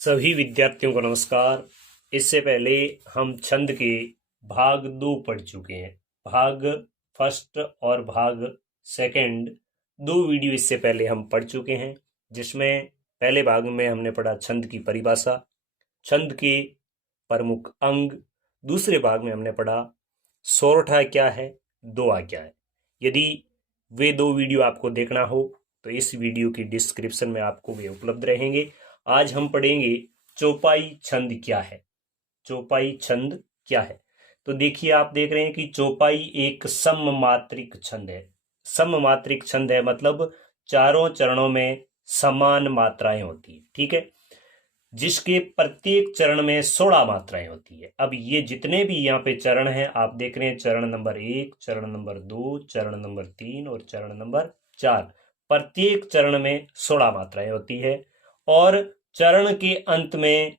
सभी विद्यार्थियों को नमस्कार। इससे पहले हम छंद के भाग 2 पढ़ चुके हैं। भाग फर्स्ट और भाग सेकंड 2 वीडियो इससे पहले हम पढ़ चुके हैं, जिसमें पहले भाग में हमने पढ़ा छंद की परिभाषा, छंद के प्रमुख अंग। दूसरे भाग में हमने पढ़ा सोरठा क्या है, दोहा क्या है। यदि वे 2 वीडियो आपको देखना हो तो इस वीडियो की डिस्क्रिप्शन में आपको वे उपलब्ध रहेंगे। आज हम पढ़ेंगे चौपाई छंद क्या है। चौपाई छंद क्या है तो देखिए, आप देख रहे हैं कि चौपाई एक सममात्रिक छंद है। सममात्रिक छंद है मतलब चारों चरणों में समान मात्राएं होती है, ठीक है, जिसके प्रत्येक चरण में 16 मात्राएं होती है। अब ये जितने भी यहाँ पे चरण हैं आप देख रहे हैं, चरण नंबर 1, चरण नंबर 2, चरण नंबर 3 और चरण नंबर 4, प्रत्येक चरण में 16 मात्राएं होती है। और चरण के अंत में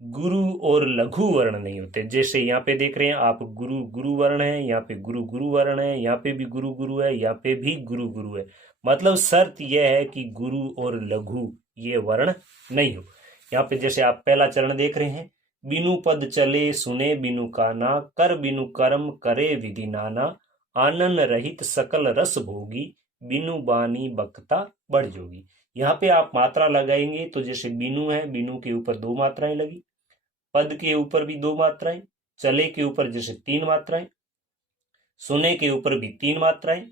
गुरु और लघु वर्ण नहीं होते। जैसे यहाँ पे देख रहे हैं आप, गुरु गुरु वर्ण है, यहाँ पे गुरु गुरु वर्ण है, यहाँ पे भी गुरु गुरु है, यहाँ पे भी गुरु गुरु है। मतलब शर्त यह है कि गुरु और लघु ये वर्ण नहीं हो। यहाँ पे जैसे आप पहला चरण देख रहे हैं, बिनु पद चले सुने बिनु काना, कर बिनु कर्म करे विधि नाना, आनन रहित सकल रस भोगी, बिनु बानी बक्ता बढ़ जोगी। यहाँ पे आप मात्रा लगाएंगे तो जैसे बिनु है, बिनु के ऊपर 2 मात्राएं लगी, पद के ऊपर भी 2 मात्राएं, चले के ऊपर जैसे 3 मात्राएं, सुने के ऊपर भी 3 मात्राएं,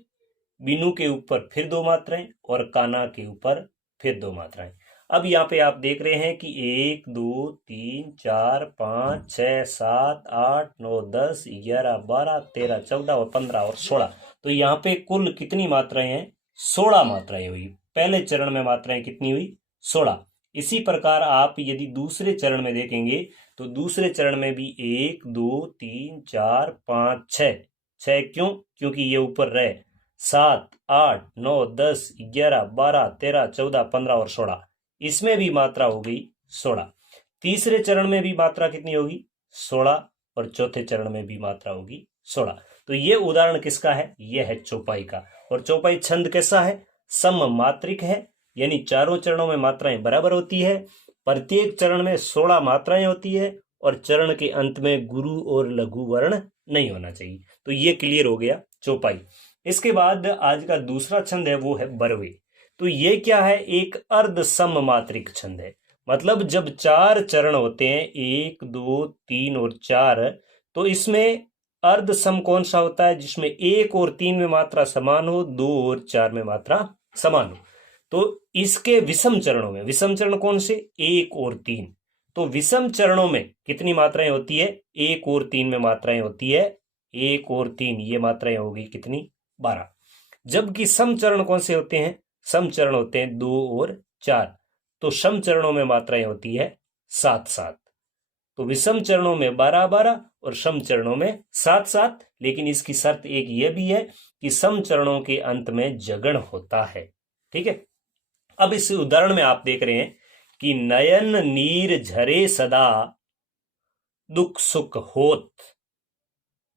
बिनु के ऊपर फिर 2 मात्राएं और काना के ऊपर फिर 2 मात्राएं। अब यहाँ पे आप देख रहे हैं कि 1 2 3 4 5 6 7 8 9 10 11 12 13 14 और 15 और 16। तो यहाँ पे कुल कितनी मात्राएं हैं? 16 मात्राएं हुई। पहले चरण में मात्राएं कितनी हुई? 16। इसी प्रकार आप यदि दूसरे चरण में देखेंगे तो दूसरे चरण में भी 1 2 3 4 5 6 क्यों? क्योंकि ये ऊपर रहे 7 8 9 10 11 12 13 14 15 और 16, इसमें भी मात्रा हो गई 16। तीसरे चरण में भी मात्रा कितनी होगी? 16। और चौथे चरण में भी मात्रा होगी 16। तो ये उदाहरण किसका है? यह है चौपाई का। और चौपाई छंद कैसा है? सममात्रिक है, यानी चारों चरणों में मात्राएं बराबर होती है, प्रत्येक चरण में 16 मात्राएं होती है और चरण के अंत में गुरु और लघु वर्ण नहीं होना चाहिए। तो ये क्लियर हो गया चौपाई। इसके बाद आज का दूसरा छंद है वो है बरवे। तो ये क्या है? एक अर्ध सममात्रिक छंद है। मतलब जब 4 चरण होते हैं, 1 2 3 और 4, तो इसमें अर्ध सम कौन सा होता है? जिसमें 1 और 3 में मात्रा समान हो, 2 और 4 में मात्रा समान हो। तो इसके विषम चरणों में, विषम चरण कौन से? 1 और 3। तो विषम चरणों में कितनी मात्राएं होती है? 1 और 3 में मात्राएं होती है 1 और 3, ये मात्राएं होगी कितनी? 12। जबकि सम चरण कौन से होते हैं? सम चरण होते हैं 2 और 4। तो सम चरणों में मात्राएं होती है 7 7। तो विषम चरणों में 12 12 और सम चरणों में 7 7। लेकिन इसकी शर्त एक यह भी है कि सम चरणों के अंत में जगण होता है, ठीक है। अब इस उदाहरण में आप देख रहे हैं कि नयन नीर झरे सदा, दुख सुख होत,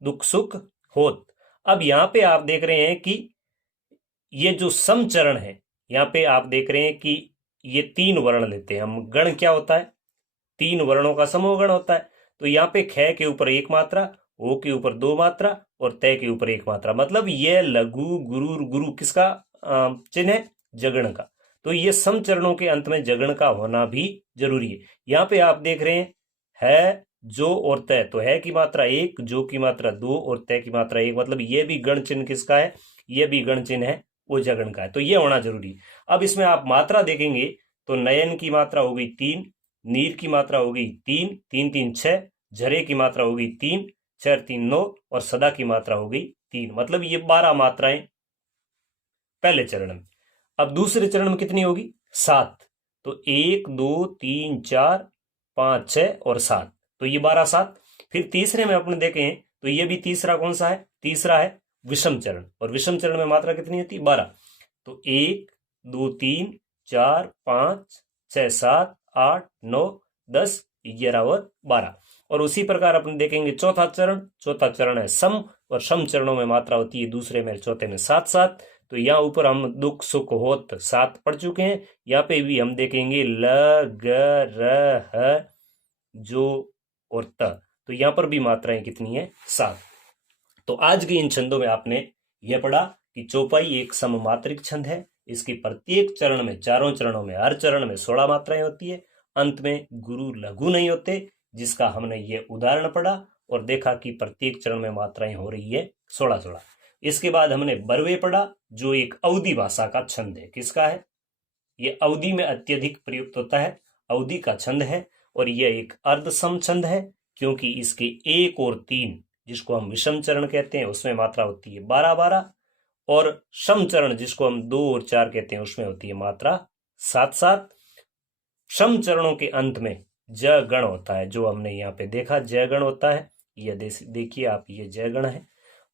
दुख सुख होत। अब यहां पे आप देख रहे हैं कि ये जो सम चरण है, यहां पे आप देख रहे हैं कि ये 3 वर्ण लेते हैं हम। गण क्या होता है? 3 वर्णों का समूह गण होता है। तो यहाँ पे ख के ऊपर 1 मात्रा, ओ के ऊपर 2 मात्रा और तय के ऊपर 1 मात्रा। मतलब ये लघु गुरु गुरु किसका चिन्ह है? जगण का। तो ये सम चरणों के अंत में जगण का होना भी जरूरी है। यहाँ पे आप देख रहे हैं है, जो और तय। तो है की मात्रा 1, जो की मात्रा 2 और तय की मात्रा 1। मतलब ये भी गण चिन्ह किसका है? ये भी गण चिन्ह है, वो जगण का है। तो ये होना जरूरी है। अब इसमें आप मात्रा देखेंगे तो नयन की मात्रा हो गई 3, नीर की मात्रा हो गई 3 3 3 6, झरे की मात्रा हो गई 3 4 3 9 और सदा की मात्रा हो गई 3। मतलब ये 12 मात्राएं पहले चरण में। अब दूसरे चरण में कितनी होगी? 7। तो 1 2 3 4 5 6 और 7, तो ये 12 7। फिर तीसरे में अपने देखें तो ये भी तीसरा कौन सा है? तीसरा है विषम चरण। और विषम चरण में मात्रा कितनी होती? 12। तो 1 2 3 4 5 6 7 8 9 10 11 और 12। और उसी प्रकार अपन देखेंगे चौथा चरण। चौथा चरण है सम, और सम चरणों में मात्रा होती है दूसरे में चौथे में 7 7। तो यहाँ ऊपर हम दुख सुख होत 7 पढ़ चुके हैं। यहाँ पे भी हम देखेंगे ल ग र ह जो और त, तो यहाँ पर भी मात्राएं कितनी है 7। तो आज के इन छंदों में आपने यह पढ़ा कि चौपाई एक सममात्रिक छंद है। इसके प्रत्येक चरण में, चारों चरणों में, हर चरण में 16 मात्राएं होती है। अंत में गुरु लघु नहीं होते, जिसका हमने ये उदाहरण पढ़ा और देखा कि प्रत्येक चरण में मात्राएं हो रही है 16-16। इसके बाद हमने बरवे पढ़ा, जो एक अवधी भाषा का छंद है। किसका है? ये अवधि में अत्यधिक प्रयुक्त होता है, अवधि का छंद है। और यह एक अर्धसम छंद है, क्योंकि इसके 1 और 3, जिसको हम विषम चरण कहते हैं, उसमें मात्रा होती है 12-12, और सम चरण जिसको हम 2 और 4 कहते हैं, उसमें होती है मात्रा 7-7। सम चरणों के अंत में ज गण होता है, जो हमने यहाँ पे देखा जय गण होता है। यह देखिए आप, ये जय गण है।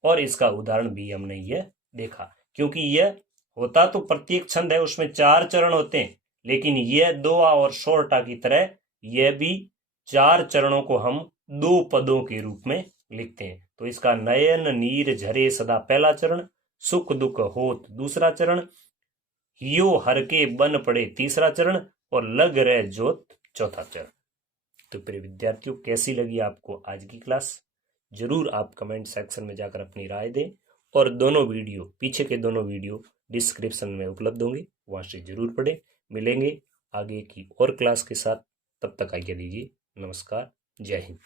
और इसका उदाहरण भी हमने यह देखा, क्योंकि यह होता तो प्रत्येक छंद है उसमें 4 चरण होते हैं, लेकिन यह दोआ और सोरठा की तरह यह भी 4 चरणों को हम 2 पदों के रूप में लिखते हैं। तो इसका नयन नीर झरे सदा पहला चरण, सुख दुख होत दूसरा चरण, हियो हर के बन पड़े तीसरा चरण, और लग रह जोत चौथा चरण। तो प्रिय विद्यार्थियों, कैसी लगी आपको आज की क्लास? जरूर आप कमेंट सेक्शन में जाकर अपनी राय दें, और दोनों वीडियो, पीछे के दोनों वीडियो डिस्क्रिप्शन में उपलब्ध होंगे, वहां से जरूर पढ़ें। मिलेंगे आगे की और क्लास के साथ, तब तक आज्ञा दीजिए। नमस्कार, जय हिंद।